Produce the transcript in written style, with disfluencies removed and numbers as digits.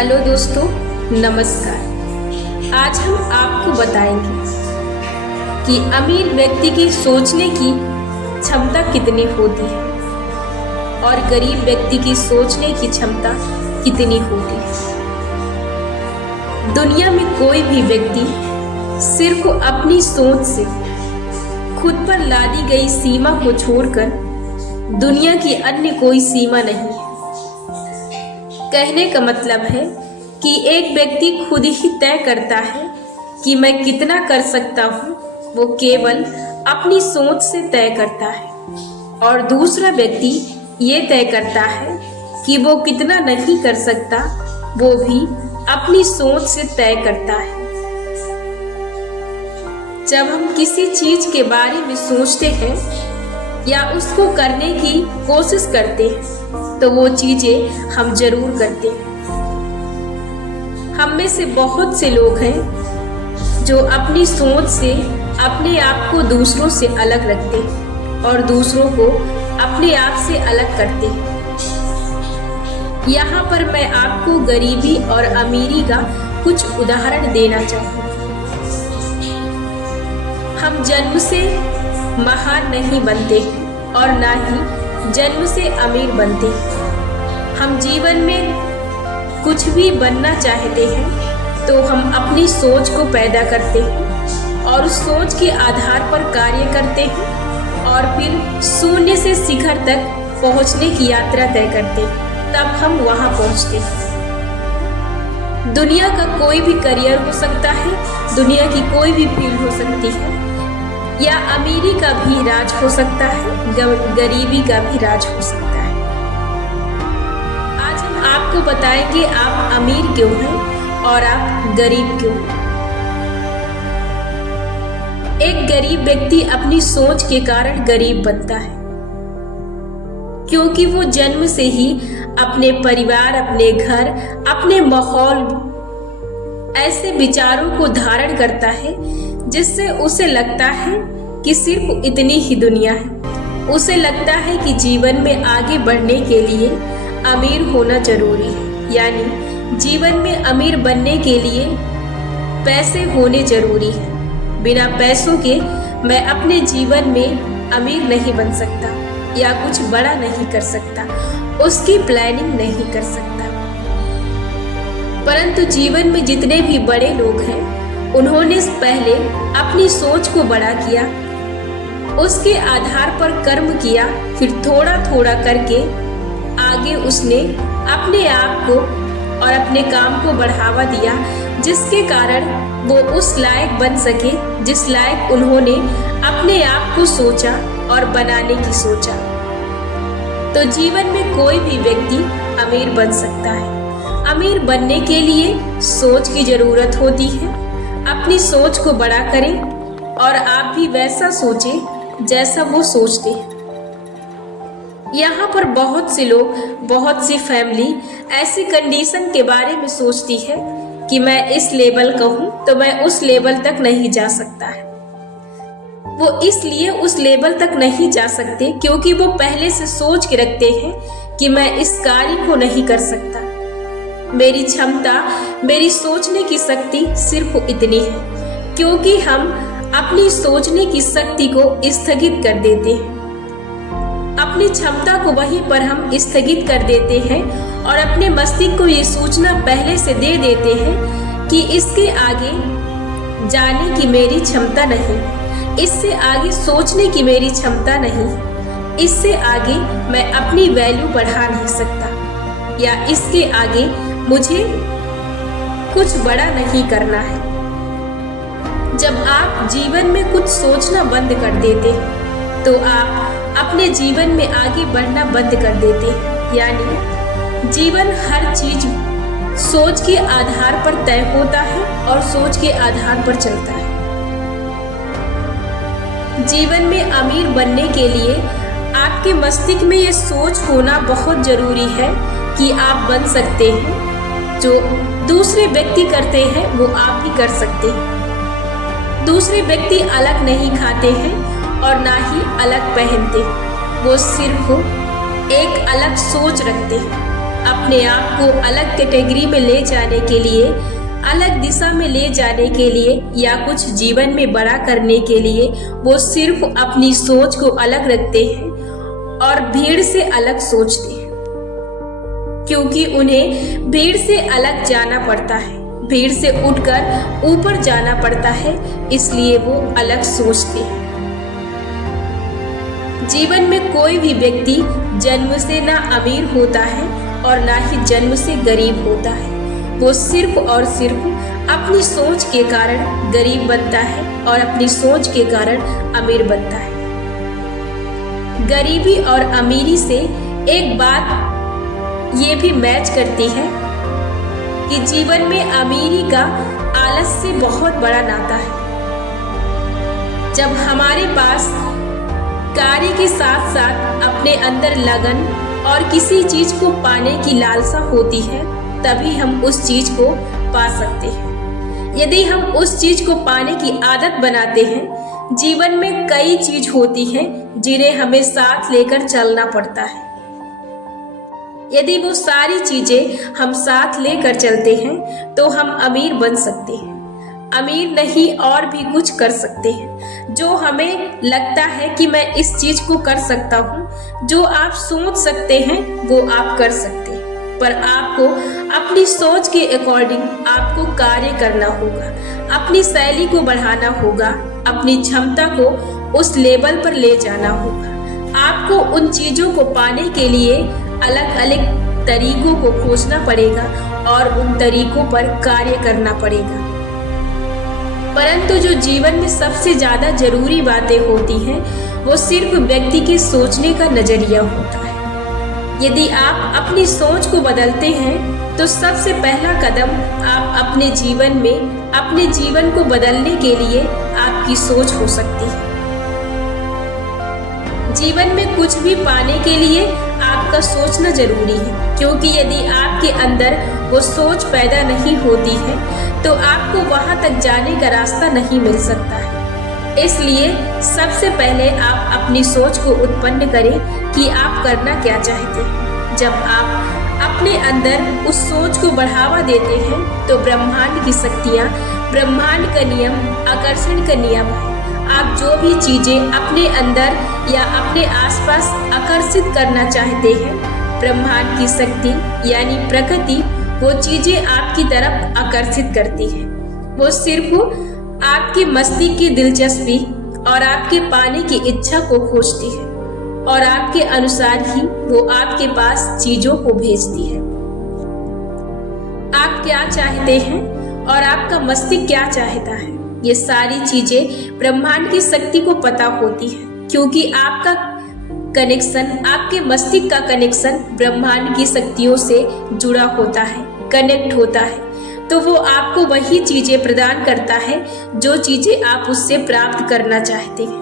Hello दोस्तों, नमस्कार। आज हम आपको बताएंगे कि अमीर व्यक्ति की सोचने की क्षमता कितनी होती है और गरीब व्यक्ति की सोचने की क्षमता कितनी होती है। दुनिया में कोई भी व्यक्ति सिर्फ अपनी सोच से खुद पर लादी गई सीमा को छोड़कर दुनिया की अन्य कोई सीमा नहीं है। कहने का मतलब है कि एक व्यक्ति खुद ही तय करता है कि मैं कितना कर सकता हूँ, वो केवल अपनी सोच से तय करता है, और दूसरा व्यक्ति ये तय करता है कि वो कितना नहीं कर सकता, वो भी अपनी सोच से तय करता है। जब हम किसी चीज के बारे में सोचते हैं या उसको करने की कोशिश करते हैं तो वो चीजें हम जरूर करते हैं। हम में से बहुत से लोग हैं जो अपनी सोच से अपने आप को दूसरों से अलग रखते हैं और दूसरों को अपने आप से अलग करते हैं। यहाँ पर मैं आपको गरीबी और अमीरी का कुछ उदाहरण देना चाहूँगी। हम जन्म से महान नहीं बनते और ना ही जन्म से अमीर बनते हैं। हम जीवन में कुछ भी बनना चाहते हैं तो हम अपनी सोच को पैदा करते हैं और उस सोच के आधार पर कार्य करते हैं और फिर शून्य से शिखर तक पहुंचने की यात्रा तय करते हैं, तब हम वहां पहुंचते हैं। दुनिया का कोई भी करियर हो सकता है, दुनिया की कोई भी फील्ड हो सकती है, या अमीरी का भी राज हो सकता है, गरीबी का भी राज हो सकता है। आज हम आपको बताएंगे आप अमीर क्यों हैं और आप गरीब क्यों हैं। एक गरीब व्यक्ति अपनी सोच के कारण गरीब बनता है, क्योंकि वो जन्म से ही अपने परिवार, अपने घर, अपने माहौल, ऐसे विचारों को धारण करता है जिससे उसे लगता है कि सिर्फ इतनी ही दुनिया है। उसे लगता है कि जीवन में आगे बढ़ने के लिए अमीर होना जरूरी है, यानी जीवन में अमीर बनने के लिए पैसे होने जरूरी है। बिना पैसों के मैं अपने जीवन में अमीर नहीं बन सकता या कुछ बड़ा नहीं कर सकता, उसकी प्लानिंग नहीं कर सकता। परंतु जीवन में जितने भी बड़े लोग हैं, उन्होंने पहले अपनी सोच को बड़ा किया, उसके आधार पर कर्म किया, फिर थोड़ा थोड़ा करके आगे उसने अपने आप को और अपने काम को बढ़ावा दिया, जिसके कारण वो उस लायक बन सके जिस लायक उन्होंने अपने आप को सोचा और बनाने की सोचा। तो जीवन में कोई भी व्यक्ति अमीर बन सकता है। अमीर बनने के लिए सोच की जरूरत होती है। अपनी सोच को बड़ा करें और आप भी वैसा सोचें जैसा वो सोचते हैं। यहाँ पर बहुत से लोग, बहुत सी फैमिली ऐसी कंडीशन के बारे में सोचती है कि मैं इस लेवल का हूँ तो मैं उस लेवल तक नहीं जा सकता है। वो इसलिए उस लेवल तक नहीं जा सकते क्योंकि वो पहले से सोच के रखते हैं कि मैं इस कार्य को नहीं कर सकता। मेरी क्षमता, मेरी सोचने की शक्ति सिर्फ इतनी है, क्योंकि हम अपनी सोचने की शक्ति को स्थगित कर देते हैं। अपनी क्षमता को वहीं पर हम स्थगित कर देते हैं और अपने मस्तिष्क को ये सूचना पहले से दे देते हैं कि इसके आगे जाने की मेरी क्षमता नहीं, इससे आगे सोचने की मेरी क्षमता नहीं, इससे आगे मैं अपनी वैल्यू बढ़ा नहीं सकता, या इसके आगे मुझे कुछ बड़ा नहीं करना है। जब आप जीवन में कुछ सोचना बंद कर देते हैं तो आप अपने जीवन में आगे बढ़ना बंद कर देते हैं। यानी जीवन हर चीज सोच के आधार पर तय होता है और सोच के आधार पर चलता है। जीवन में अमीर बनने के लिए आपके मस्तिष्क में ये सोच होना बहुत जरूरी है कि आप बन सकते हैं। जो दूसरे व्यक्ति करते हैं वो आप भी कर सकते हैं। दूसरे व्यक्ति अलग नहीं खाते हैं और ना ही अलग पहनते, वो सिर्फ एक अलग सोच रखते हैं। अपने आप को अलग कैटेगरी में ले जाने के लिए, अलग दिशा में ले जाने के लिए या कुछ जीवन में बड़ा करने के लिए वो सिर्फ अपनी सोच को अलग रखते हैं और भीड़ से अलग सोचते हैं, क्योंकि उन्हें भीड़ से अलग जाना पड़ता है, भीड़ से उठकर ऊपर जाना पड़ता है, इसलिए वो अलग सोचते हैं। जीवन में कोई भी व्यक्ति जन्म से ना अमीर होता है और ना ही जन्म से गरीब होता है। वो सिर्फ और सिर्फ अपनी सोच के कारण गरीब बनता है और अपनी सोच के कारण अमीर बनता है। गरीबी और अमीरी से एक बात ये भी मैच करती है कि जीवन में अमीरी का आलस से बहुत बड़ा नाता है। जब हमारे पास कार्य के साथ साथ अपने अंदर लगन और किसी चीज को पाने की लालसा होती है, तभी हम उस चीज को पा सकते हैं। यदि हम उस चीज को पाने की आदत बनाते हैं, जीवन में कई चीज होती हैं जिन्हें हमें साथ लेकर चलना पड़ता है। यदि वो सारी चीजें हम साथ लेकर चलते हैं तो हम अमीर बन सकते हैं। अमीर नहीं और भी कुछ कर सकते हैं। जो हमें लगता है कि मैं इस चीज को कर सकता हूँ, जो आप सोच सकते हैं वो आप कर सकते हैं, पर आपको अपनी सोच के अकॉर्डिंग आपको कार्य करना होगा, अपनी शैली को बढ़ाना होगा, अपनी क्षमता को उस लेवल पर ले जाना होगा। आपको उन चीजों को पाने के लिए अलग अलग तरीकों को खोजना पड़ेगा और उन तरीकों पर कार्य करना पड़ेगा। परंतु जो जीवन में सबसे ज्यादा जरूरी बातें होती हैं, वो सिर्फ व्यक्ति के सोचने का नजरिया होता है। यदि आप अपनी सोच को बदलते हैं तो सबसे पहला कदम आप अपने जीवन में अपने जीवन को बदलने के लिए आपकी सोच हो सकती है। जीवन में कुछ भी पाने के लिए आपका सोचना जरूरी है, क्योंकि यदि आपके अंदर वो सोच पैदा नहीं होती है तो आपको वहां तक जाने का रास्ता नहीं मिल सकता है। इसलिए सबसे पहले आप अपनी सोच को उत्पन्न करें कि आप करना क्या चाहते हैं। जब आप अपने अंदर उस सोच को बढ़ावा देते हैं तो ब्रह्मांड की शक्तियाँ, ब्रह्मांड का नियम, आकर्षण का नियम है। आप जो भी चीजें अपने अंदर या अपने आसपास आकर्षित करना चाहते हैं, ब्रह्मांड की शक्ति यानी प्रकृति वो चीजें आपकी तरफ आकर्षित करती है। वो सिर्फ आपके मस्तिष्क की दिलचस्पी और आपके पाने की इच्छा को खोजती है और आपके अनुसार ही वो आपके पास चीजों को भेजती है। आप क्या चाहते हैं और आपका मस्तिष्क क्या चाहता है, ये सारी चीजें ब्रह्मांड की शक्ति को पता होती है, क्योंकि आपका कनेक्शन, आपके मस्तिष्क का कनेक्शन ब्रह्मांड की शक्तियों से जुड़ा होता है, कनेक्ट होता है। तो वो आपको वही चीजें प्रदान करता है जो चीजें आप उससे प्राप्त करना चाहते हैं।